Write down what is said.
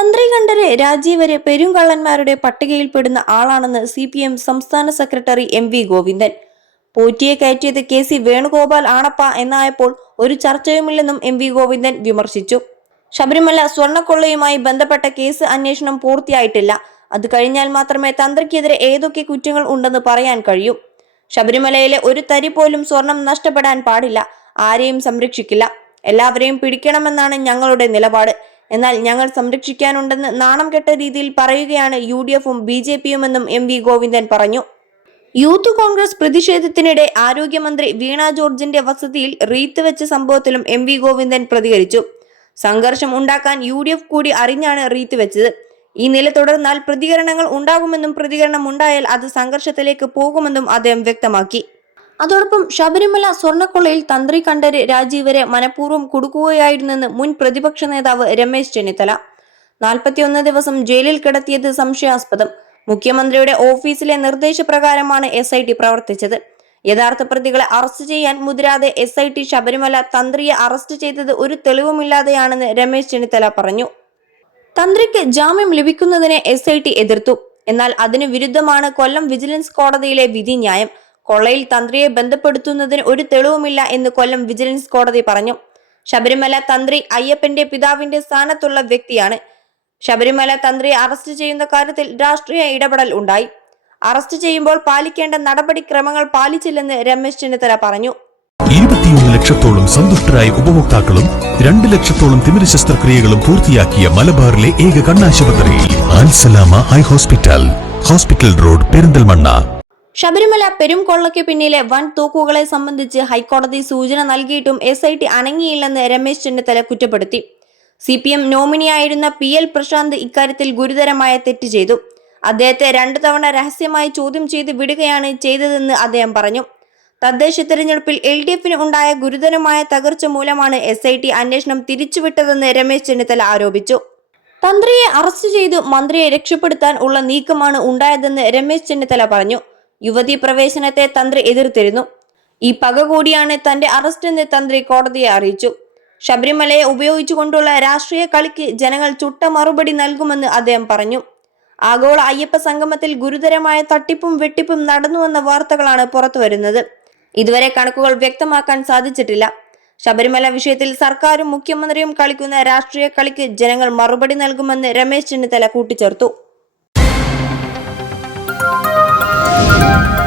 തന്ത്രി രാജീവര് പെരുങ്കള്ളന്മാരുടെ പട്ടികയിൽപ്പെടുന്ന ആളാണെന്ന് സി പി എം സംസ്ഥാന സെക്രട്ടറി എം വി ഗോവിന്ദൻ. പോറ്റിയെ കയറ്റിയത് കെ സി വേണുഗോപാൽ ആണപ്പ എന്നായപ്പോൾ ഒരു ചർച്ചയുമില്ലെന്നും എം വി ഗോവിന്ദൻ വിമർശിച്ചു. ശബരിമല സ്വർണക്കൊള്ളയുമായി ബന്ധപ്പെട്ട കേസ് അന്വേഷണം പൂർത്തിയായിട്ടില്ല. അത് കഴിഞ്ഞാൽ മാത്രമേ തന്ത്രിക്കെതിരെ ഏതൊക്കെ കുറ്റങ്ങൾ ഉണ്ടെന്ന് പറയാൻ കഴിയൂ. ശബരിമലയിലെ ഒരു തരി പോലും സ്വർണം നഷ്ടപ്പെടാൻ പാടില്ല. ആരെയും സംരക്ഷിക്കില്ല. എല്ലാവരെയും പിടിക്കണമെന്നാണ് ഞങ്ങളുടെ നിലപാട്. എന്നാൽ ഞങ്ങൾ സംരക്ഷിക്കാനുണ്ടെന്ന് നാണം കെട്ട രീതിയിൽ പറയുകയാണ് യു ഡി എഫും ബി ജെ പിയുമെന്നും എം വി ഗോവിന്ദൻ പറഞ്ഞു. യൂത്ത് കോൺഗ്രസ് പ്രതിഷേധത്തിനിടെ ആരോഗ്യമന്ത്രി വീണ ജോർജിന്റെ വസതിയിൽ റീത്ത് വെച്ച സംഭവത്തിലും എം വി ഗോവിന്ദൻ പ്രതികരിച്ചു. സംഘർഷം ഉണ്ടാക്കാൻ യു ഡി എഫ് കൂടി അറിഞ്ഞാണ് റീത്ത് വെച്ചത്. ഈ നില തുടർന്നാൽ പ്രതികരണങ്ങൾ ഉണ്ടാകുമെന്നും പ്രതികരണം ഉണ്ടായാൽ അത് സംഘർഷത്തിലേക്ക് പോകുമെന്നും അദ്ദേഹം വ്യക്തമാക്കി. അതോടൊപ്പം ശബരിമല സ്വർണക്കൊള്ളയിൽ തന്ത്രി കണ്ഠര് രാജീവരെ മനഃപൂർവം കൊടുക്കുകയായിരുന്നെന്ന് മുൻ പ്രതിപക്ഷ നേതാവ് രമേശ് ചെന്നിത്തല. നാൽപ്പത്തിയൊന്ന് ദിവസം ജയിലിൽ കിടത്തിയത് സംശയാസ്പദം. മുഖ്യമന്ത്രിയുടെ ഓഫീസിലെ നിർദ്ദേശപ്രകാരമാണ് എസ് ഐ ടി പ്രവർത്തിച്ചത്. യഥാർത്ഥ പ്രതികളെ അറസ്റ്റ് ചെയ്യാൻ മുതിരാതെ എസ് ഐ ടി ശബരിമല തന്ത്രിയെ അറസ്റ്റ് ചെയ്തത് ഒരു തെളിവുമില്ലാതെയാണെന്ന് രമേശ് ചെന്നിത്തല പറഞ്ഞു. തന്ത്രിക്ക് ജാമ്യം ലഭിക്കുന്നതിനെ എസ് എതിർത്തു. എന്നാൽ അതിനു വിരുദ്ധമാണ് കൊല്ലം വിജിലൻസ് കോടതിയിലെ വിധി ന്യായം. കൊള്ളയിൽ തന്ത്രിയെ ബന്ധപ്പെടുത്തുന്നതിന് ഒരു തെളിവുമില്ല എന്ന് കൊല്ലം വിജിലൻസ് കോടതി പറഞ്ഞു. ശബരിമല തന്ത്രി അയ്യപ്പന്റെ പിതാവിന്റെ സ്ഥാനത്തുള്ള വ്യക്തിയാണ്. ശബരിമല തന്ത്രിയെ അറസ്റ്റ് ചെയ്യുന്ന കാര്യത്തിൽ രാഷ്ട്രീയ ഇടപെടൽ ഉണ്ടായി. അറസ്റ്റ് ചെയ്യുമ്പോൾ പാലിക്കേണ്ട നടപടിക്രമങ്ങൾ പാലിച്ചില്ലെന്ന് രമേശ് ചെന്നിത്തല പറഞ്ഞു. ഇരുപത്തിയൊന്ന് ലക്ഷത്തോളം സന്തുഷ്ടരായ ഉപഭോക്താക്കളും രണ്ട് ലക്ഷത്തോളം തിമിര ശസ്ത്രക്രിയകളും പൂർത്തിയാക്കിയ മലബാറിലെ ഏക കണ്ണാശുപത്രി hospital. Hospital road Perinthalmanna. Sabarimala പെരും കൊള്ളയ്ക്ക് പിന്നിലെ വൻ തൂക്കുകളെ സംബന്ധിച്ച് ഹൈക്കോടതി സൂചന നൽകിയിട്ടും എസ് ഐ ടി അനങ്ങിയില്ലെന്ന് രമേശ് ചെന്നിത്തല കുറ്റപ്പെടുത്തി. സി പി എം നോമിനിയായിരുന്ന പി എൽ പ്രശാന്ത് ഇക്കാര്യത്തിൽ ഗുരുതരമായ തെറ്റ് ചെയ്തു. അദ്ദേഹത്തെ രണ്ടു തവണ രഹസ്യമായി ചോദ്യം ചെയ്ത് വിടുകയാണ് ചെയ്തതെന്ന് അദ്ദേഹം പറഞ്ഞു. തദ്ദേശ തെരഞ്ഞെടുപ്പിൽ എൽ ഡി എഫിന് ഉണ്ടായ ഗുരുതരമായ തകർച്ച മൂലമാണ് എസ് ഐ ടി അന്വേഷണം തിരിച്ചുവിട്ടതെന്ന് രമേശ് ചെന്നിത്തല ആരോപിച്ചു. തന്ത്രിയെ അറസ്റ്റ് ചെയ്തു മന്ത്രിയെ രക്ഷപ്പെടുത്താൻ ഉള്ള നീക്കമാണ് ഉണ്ടായതെന്ന് രമേശ് ചെന്നിത്തല പറഞ്ഞു. യുവതി പ്രവേശനത്തെ തന്ത്രി എതിർത്തിരുന്നു. ഈ പക കൂടിയാണ് തന്റെ അറസ്റ്റ് എന്ന് തന്ത്രി കോടതിയെ അറിയിച്ചു. ശബരിമലയെ ഉപയോഗിച്ചുകൊണ്ടുള്ള രാഷ്ട്രീയ കളിക്ക് ജനങ്ങൾ ചുട്ട മറുപടി നൽകുമെന്ന് അദ്ദേഹം പറഞ്ഞു. ആഗോള അയ്യപ്പ സംഗമത്തിൽ ഗുരുതരമായ തട്ടിപ്പും വെട്ടിപ്പും നടന്നുവെന്ന വാർത്തകളാണ് പുറത്തുവരുന്നത്. ഇതുവരെ കണക്കുകൾ വ്യക്തമാക്കാൻ സാധിച്ചിട്ടില്ല. ശബരിമല വിഷയത്തിൽ സർക്കാരും മുഖ്യമന്ത്രിയും കളിക്കുന്ന രാഷ്ട്രീയ കളിക്ക് ജനങ്ങൾ മറുപടി നൽകുമെന്ന് രമേശ് ചെന്നിത്തല കൂട്ടിച്ചേർത്തു. Thank you.